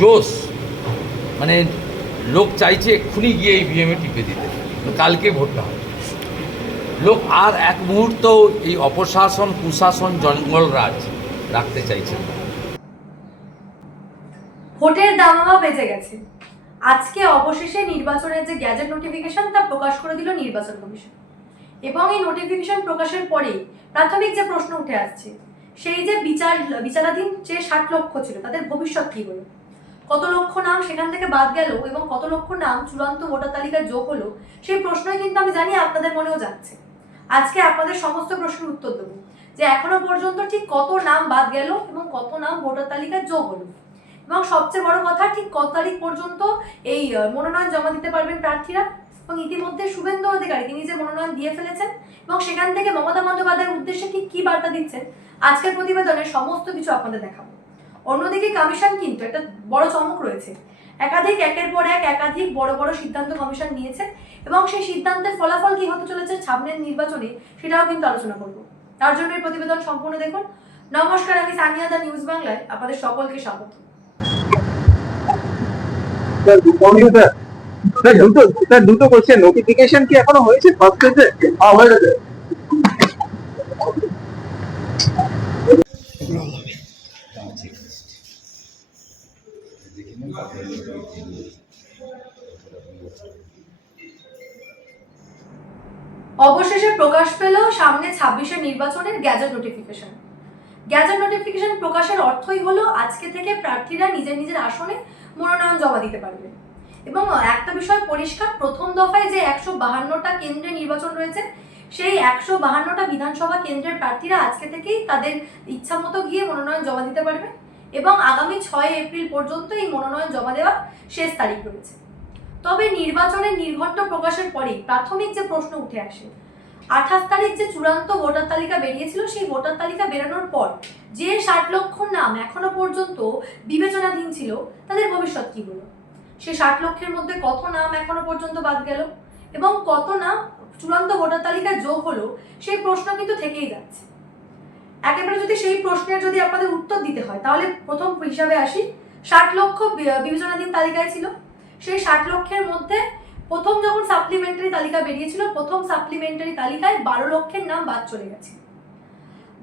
জোশ, মানে লোক চাইছে এক্ষুনি গিয়ে ইভিএমে টিপে দিতে, কালকে ভোটটা হবে। লোক আর এক মুহূর্ত এই অপশাসন, কুশাসন, জঙ্গলরাজ রাখতে চাইছেন না। ভোটের দামামা বেজে গেছে। আজকে অবশেষে নির্বাচনের যে গ্যাজেট নোটিফিকেশন তা প্রকাশ করে দিল নির্বাচন কমিশন। এবং এই নোটিফিকেশন প্রকাশের পরে প্রাথমিক যে প্রশ্ন উঠে আসছে, সেই যে বিচারাধীন যে 60 লক্ষ ছিল তাদের ভবিষ্যৎ কি হলো, কত লক্ষ নাম সেখান থেকে বাদ গেল এবং কত লক্ষ নাম চূড়ান্ত ভোটার তালিকায় যোগ হলো, সেই প্রশ্নই কিন্তু আমি জানি আপনাদের মনেও যাচ্ছে। আজকে আপনাদের সমস্ত প্রশ্নের উত্তর দেবো যে এখনো পর্যন্ত ঠিক কত নাম বাদ গেল এবং কত নাম ভোটার তালিকায় যোগ হলো, এবং সবচেয়ে বড় কথা ঠিক কত তারিখ পর্যন্ত এই মনোনয়ন জমা দিতে পারবেন প্রার্থীরা। এবং ইতিমধ্যে শুভেন্দু অধিকারী তিনি যে মনোনয়ন দিয়ে ফেলেছেন এবং সেখান থেকে মমতা বন্দ্যোপাধ্যায়ের উদ্দেশ্যে ঠিক কি বার্তা দিচ্ছেন আজকের প্রতিবেদনে সমস্ত কিছু আপনাদের দেখাবো। অন্যদিকে কমিশন কিন্তু একটা বড় চমক রয়েছে, একের পর একাধিক বড় বড় সিদ্ধান্ত কমিশন নিয়েছে এবং সেই সিদ্ধান্তের ফলাফল কি হতে চলেছে সামনের নির্বাচনে সেটাও কিন্তু আলোচনা করব। তার জন্য এই প্রতিবেদন সম্পূর্ণ দেখুন। নমস্কার, আমি সানিয়া দা নিউজ বাংলায় আপনাদের সকলকে স্বাগত। দুটো কোশ্চেন, নোটিফিকেশন কি এখনো হয়েছে? ফার্স্ট পেজে হয়ে গেছে। অবশেষে প্রকাশ পেল সামনে 26-এর নির্বাচনের গ্যাজেট নোটিফিকেশন। গ্যাজেট নোটিফিকেশন প্রকাশের অর্থই হলো আজকে থেকে প্রার্থীরা নিজের নিজের আসনে মনোনয়ন জমা দিতে পারবে। এবং একটা বিষয় পরিষ্কার, প্রথম দফায় যে 152টা কেন্দ্রে নির্বাচন রয়েছে, সেই 152টা বিধানসভা কেন্দ্রের প্রার্থীরা আজকে থেকেই তাদের ইচ্ছা মতো গিয়ে মনোনয়ন জমা দিতে পারবে এবং আগামী 6 এপ্রিল পর্যন্ত এই মনোনয়ন জমা দেওয়ার শেষ তারিখ রয়েছে। তবে নির্বাচনের নির্ঘণ্ট প্রকাশের পরেই প্রাথমিক যে প্রশ্ন উঠে আসে, 28 তারিখ যে চূড়ান্ত ভোটার তালিকা বেরিয়েছিল, সেই ভোটার তালিকা বেরানোর পর যে 60 লক্ষ নাম এখনো পর্যন্ত বিবেচনাধীন ছিল তাদের ভবিষ্যৎ কি হলো, সেই 60 লক্ষের মধ্যে কত নাম এখনো পর্যন্ত বাদ গেল এবং কত নাম চূড়ান্ত ভোটার তালিকায় যোগ হলো, সেই প্রশ্ন কিন্তু থেকেই যাচ্ছে। একেবারে যদি সেই প্রশ্নের যদি আপনাদের উত্তর দিতে হয় তাহলে প্রথম হিসাবে আসি, 60 লক্ষ বিবেচনাধীন তালিকায় ছিল। সেই 60 লক্ষের মধ্যে প্রথম যখন সাপ্লিমেন্টারি তালিকা বেরিয়েছিল, প্রথম সাপ্লিমেন্টারি তালিকায় 12 লক্ষের নাম বাদ চলে গেছে।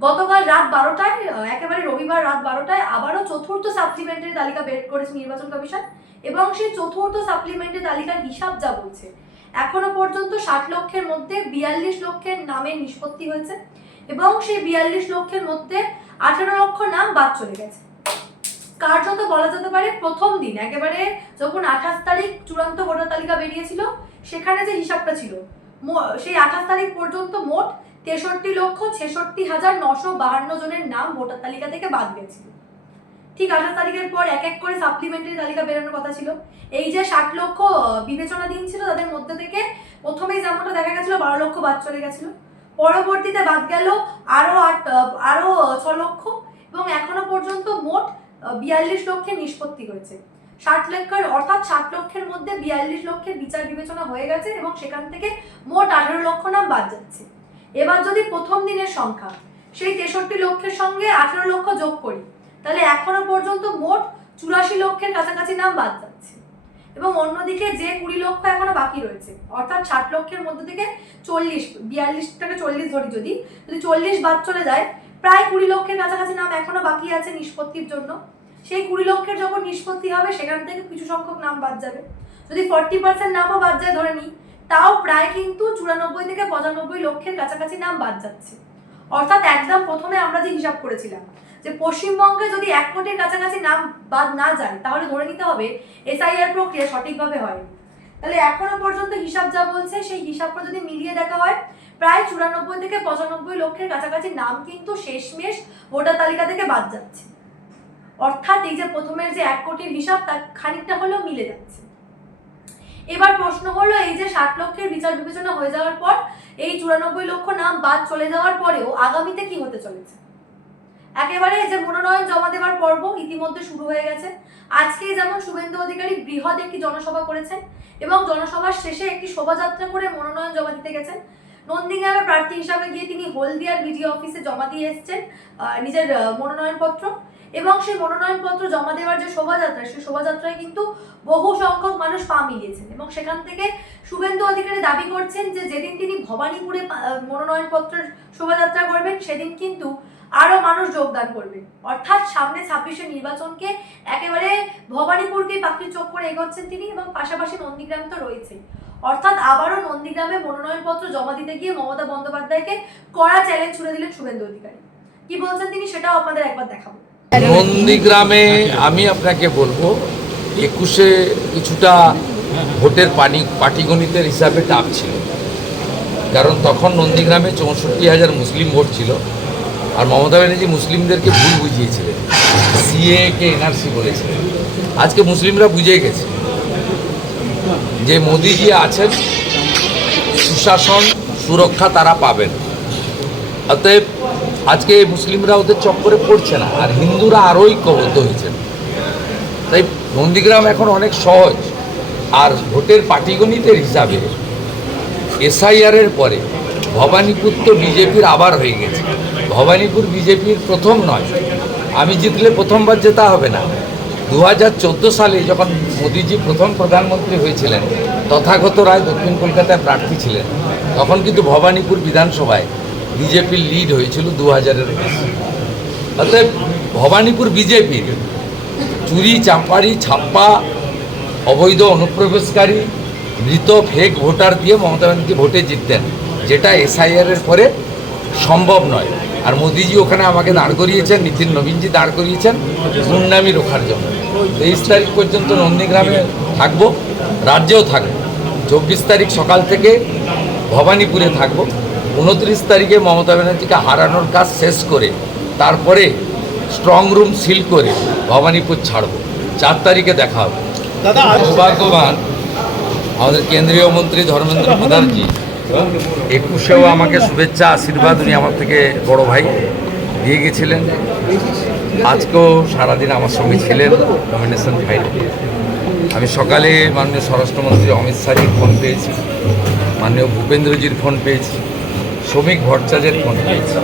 গতকাল রাত 12টায়, একেবারে রবিবার রাত 12টায় আবারও চতুর্থ সাপ্লিমেন্টারি তালিকা বের করেছে নির্বাচন কমিশন এবং সেই চতুর্থ সাপ্লিমেন্টারি তালিকার হিসাব যা বলছে, এখনো পর্যন্ত 60 লক্ষের মধ্যে 42 লক্ষের নামের নিষ্পত্তি হয়েছে এবং সেই 42 লক্ষের মধ্যে 18 লক্ষ নাম বাদ চলে গেছে। কার্যত বলা যেতে পারে প্রথম দিন একেবারে যখন 28 তারিখ চূড়ান্ত ভোটার তালিকা বেরিয়েছিল, সেখানে যে হিসাবটা ছিল, সেই 28 তারিখ পর্যন্ত মোট 63,66,952 জনের নাম ভোটার তালিকা থেকে বাদ গেছিল। ঠিক 28 তারিখের পর এক এক করে সাপ্লিমেন্টারি তালিকা বেরোনোর কথা ছিল। এই যে 60 লক্ষ বিবেচনাধীন ছিল তাদের মধ্যে থেকে প্রথমেই যেমনটা দেখা গেছিল 12 লক্ষ বাদ চলে গেছিল, পরবর্তীতে বাদ গেল আরো 6 লক্ষ এবং এখনো পর্যন্ত মোট 42 লক্ষের নিষ্পত্তি হয়েছে। 60 লক্ষের অর্থাৎ 60 লক্ষের মধ্যে 42 লক্ষের বিচার বিবেচনা হয়ে গেছে এবং সেখান থেকে মোট 18 লক্ষ নাম বাদ যাচ্ছে। এবার যদি প্রথম দিনের সংখ্যা সেই 63 লক্ষের সঙ্গে 18 লক্ষ যোগ করি, তাহলে এখনো পর্যন্ত মোট 84 লক্ষের কাছাকাছি নাম বাদ যাচ্ছে। এবং অন্যদিকে যে 20 লক্ষ এখনো বাকি রয়েছে, অর্থাৎ 60 লক্ষের মধ্যে থেকে 42টাকে 40 ধরি, যদি 40 বাদ চলে যায়, প্রায় 20 লক্ষের কাছাকাছি নাম এখনো বাকি আছে নিষ্পত্তির জন্য। সেই 20 লক্ষের যখন নিষ্পত্তি হবে সেখান থেকে কিছু সংখ্যক নাম বাদ যাবে। যদি 40% নামও বাদ যায় ধরে নিই, তাও প্রায় কিন্তু 94 থেকে 95 লক্ষের কাছাকাছি নাম বাদ যাচ্ছে। অর্থাৎ একদম প্রথমে আমরা যে হিসাব করেছিলাম যে পশ্চিমবঙ্গে যদি 1 কোটির কাছাকাছি নাম বাদ না যায়, তাহলে ধরে নিতে হবে এসআইআর প্রক্রিয়া সঠিকভাবে হয়নি। তাহলে এখনো পর্যন্ত হিসাব যা বলছে, সেই হিসাবটা যদি মিলিয়ে দেখা হয়, প্রায় 94 থেকে 95 লক্ষের কাছাকাছি নাম কিন্তু শেষমেশ ভোটার তালিকা থেকে বাদ যাচ্ছে। অর্থাৎ এই যে প্রথমের যে 1 কোটির হিসাব, তা খানিকটা হলেও মিলে যাচ্ছে। এবার প্রশ্ন হলো, এই যে 60 লক্ষের বিচার বিবেচনা হয়ে যাওয়ার পর এই 94 লক্ষ নাম বাদ চলে যাওয়ার পরেও আগামীতে কি হতে চলেছে। একেবারে যে মনোনয়ন জমা দেওয়ার পর্ব ইতিমধ্যে শুরু হয়ে গেছে। আজকে যেমন শুভেন্দু অধিকারী বৃহৎ একটি জনসভা করেছেন এবং জনসভার শেষে একটি শোভাযাত্রা করে মনোনয়ন জমা দিতে গেছেন। নন্দীগ্রামে প্রার্থী হিসাবে গিয়ে তিনি হলদিয়ার বিডিও অফিসে জমা দিয়ে এসেছেন নিজের মনোনয়নপত্র, এবং সেই মনোনয়নপত্র জমা দেওয়ার যে শোভাযাত্রা, সেই শোভাযাত্রায় কিন্তু বহু সংখ্যক মানুষ পা মিলিয়েছেন, এবং সেখান থেকে শুভেন্দু অধিকারী দাবি করছেন যে যেদিন তিনি ভবানীপুরে মনোনয়নপত্রের শোভাযাত্রা করবেন সেদিন কিন্তু আরো মানুষ যোগদান করবে। অর্থাৎ সামনে 26-এর নির্বাচনকে একেবারে ভবানীপুরকে পাখির চোখ করে এগোচ্ছেন তিনি, এবং পাশাপাশি নন্দীগ্রাম তো রয়েছেই। অর্থাৎ আবারও নন্দীগ্রামে মনোনয়নপত্র জমা দিতে গিয়ে মমতা বন্দ্যোপাধ্যায়কে কড়া চ্যালেঞ্জ ছুড়ে দিলেন শুভেন্দু অধিকারী। কি বলছেন তিনি সেটাও আপনাদের একবার দেখাবো। নন্দীগ্রামে আমি আপনাকে বলবো 21-এ কিছুটা ভোটের পাটিগণিতের হিসাবে টাপ ছিল, কারণ তখন নন্দীগ্রামে 64,000 মুসলিম ভোট ছিল, আর মমতা ব্যানার্জি মুসলিমদেরকে ভুল বুঝিয়েছিলেন, সিএকে এনআরসি বলেছিলেন। আজকে মুসলিমরা বুঝে গেছে যে মোদিজি আছেন, সুশাসন সুরক্ষা তারা পাবেন। অতএব আজকে মুসলিমরা ওদের চক্করে পড়ছে না, আর হিন্দুরা আরও ঐক্যবদ্ধ হয়েছেন। তাই নন্দীগ্রাম এখন অনেক সহজ। আর ভোটের পাটিগণিতের হিসাবে এসআইআরের পরে ভবানীপুর তো বিজেপির আবার হয়ে গেছে। ভবানীপুর বিজেপির প্রথম নয়, আমি জিতলে প্রথমবার জেতা হবে না। 2014 সালে যখন মোদিজি প্রথম প্রধানমন্ত্রী হয়েছিলেন, তথাগত রায় দক্ষিণ কলকাতায় প্রার্থী ছিলেন, তখন কিন্তু ভবানীপুর বিধানসভায় বিজেপির লিড হয়েছিল 2000-এর বেশি। অতএব ভবানীপুর বিজেপির চুরি চাম্পারি ছাপ্পা অবৈধ অনুপ্রবেশকারী মৃত ফেক ভোটার দিয়ে মমতা ব্যানার্জি ভোটে জিততেন, যেটা এসআইআরের পরে সম্ভব নয়। আর মোদিজি ওখানে আমাকে দাঁড় করিয়েছেন, নিতিন নবীনজি দাঁড় করিয়েছেন গুন্ডামি রোখার জন্য। 23 তারিখ পর্যন্ত নন্দীগ্রামে থাকবো, রাজ্যেও থাকবো। 24 তারিখ সকাল থেকে ভবানীপুরে থাকবো। 29 তারিখে মমতা ব্যানার্জিকে হারানোর কাজ শেষ করে তারপরে স্ট্রং রুম সিল করে ভবানীপুর ছাড়বো। 4 তারিখে দেখা হবে। সৌভাগ্যবান আমাদের কেন্দ্রীয় মন্ত্রী ধর্মেন্দ্র প্রধানজি 21-এও আমাকে শুভেচ্ছা আশীর্বাদ উনি আমার থেকে বড় ভাই দিয়ে গেছিলেন। আজকেও সারাদিন আমার সঙ্গে ছিলেন নমিনেশন ফাইলে। আমি সকালে মাননীয় স্বরাষ্ট্রমন্ত্রী অমিত শাহজির ফোন পেয়েছি, মাননীয় ভূপেন্দ্রজির ফোন পেয়েছি, শ্রমিক ভট্টাচার্যের ফোন পেয়েছি,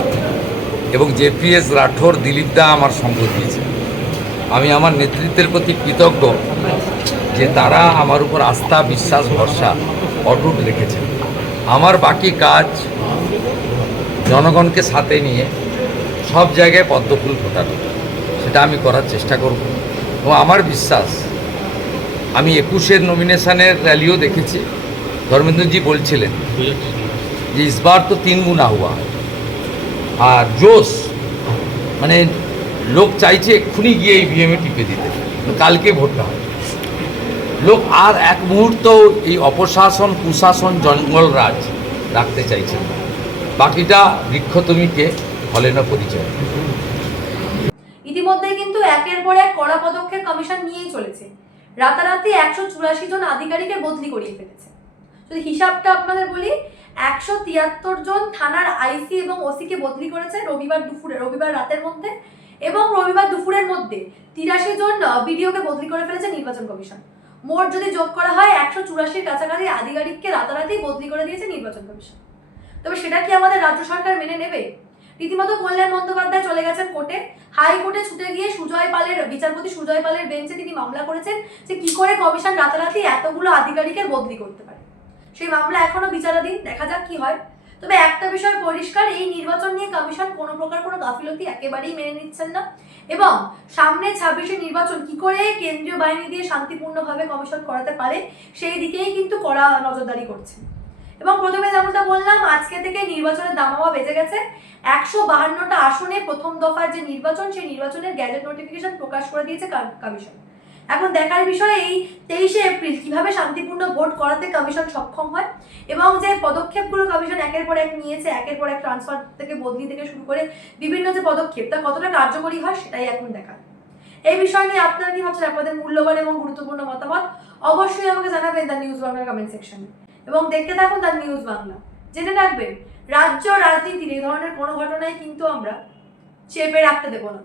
এবং জেপিএস রাঠোর দিলীপ দা আমার সঙ্গ দিয়েছে। আমি আমার নেতৃত্বের প্রতি কৃতজ্ঞ যে তারা আমার উপর আস্থা বিশ্বাস ভরসা অটুট রেখেছেন। আমার বাকি কাজ জনগণকে সাথে নিয়ে সব জায়গায় পদ্মফুল ফোটানো, সেটা আমি করার চেষ্টা করব। এবং আমার বিশ্বাস, আমি 21-এর নমিনেশনের র্যালিও দেখেছি, ধর্মেন্দ্রজি বলছিলেন যে ইসবার তো 3 গুণা হুয়া। আর জোশ মানে লোক চাইছে এক্ষুনি গিয়ে ইভিএমে টিপে দিতে, কালকে ভোটটা হয়। লোক আর এক মুহূর্ত এই অপশাসন কুশাসন জঙ্গলরাজ রাখতে চাইছে না। বাকিটা বৃক্ষতমিকে ফলে না পরিচয়। ইতিমধ্যে কিন্তু একের পর এক কড়া পদক্ষেপ কমিশন নিয়েই চলেছে। রাতারাতি 184 জন আধিকারিকের বদলি করিয়ে ফেলেছে। যদি হিসাবটা আপনাদের বলি, 173 জন থানার আইসি এবং ওসিকে বদলি করেছে রবিবার রাতের মধ্যে, এবং রবিবার দুপুরের মধ্যে 83 জন বিডিওকে বদলি করে ফেলেছে নির্বাচন কমিশন। মোট যদি যোগ করা হয় 184-র কাছাকাছি আধিকারিককে রাতারাতি বদলি করে দিয়েছে নির্বাচন কমিশন। তবে সেটা কি আমাদের রাজ্য সরকার মেনে নেবে? রীতিমতো কল্যাণ বন্দ্যোপাধ্যায় চলে গেছেন কোর্টে। হাইকোর্টে ছুটে গিয়ে বিচারপতি সুজয় পালের বেঞ্চে তিনি মামলা করেছেন যে কি করে কমিশন রাতারাতি এতগুলো আধিকারিকের বদলি করতে পারে। সেই মামলা এখনো বিচারাধীন, দেখা যাক কি হয়। তবে একটা বিষয় পরিষ্কার, এই নির্বাচন নিয়ে কমিশন কোনো প্রকার কোনো গাফিলতি একেবারেই মেনে নিচ্ছেন না, এবং সামনে 26-এর নির্বাচন কি করে কেন্দ্রীয় বাহিনী দিয়ে শান্তিপূর্ণভাবে কমিশন করাতে পারে সেই দিকেই কিন্তু কড়া নজরদারি করছে। এবং প্রথমে যেমনটা বললাম, আজকে থেকে নির্বাচনের দামামা বেজে গেছে। 152টা আসনে প্রথম দফার যে নির্বাচন, সেই নির্বাচনের গ্যাজেট নোটিফিকেশন প্রকাশ করে দিয়েছে কমিশন। এখন দেখার বিষয় এই 23শে এপ্রিল কিভাবে শান্তিপূর্ণ ভোট করাতে কমিশন সক্ষম হয়, এবং যে পদক্ষেপগুলো কমিশন একের পর এক নিয়েছে, একের পর এক ট্রান্সফার থেকে বদলি থেকে শুরু করে বিভিন্ন যে পদক্ষেপ, তা কতটা কার্যকরী হয় সেটাই এখন দেখার। এই বিষয় নিয়ে আপনারা কি ভাবছেন? আপনাদের মূল্যবান এবং গুরুত্বপূর্ণ মতামত অবশ্যই আমাকে জানাবেন দ্য নিউজ বাংলার কমেন্ট সেকশনে, এবং দেখতে থাকুন দ্য নিউজ বাংলা। জেনে রাখবেন, রাজ্য রাজনীতির এই ধরনের কোনো ঘটনায় কিন্তু আমরা চেপে রাখতে দেবো না।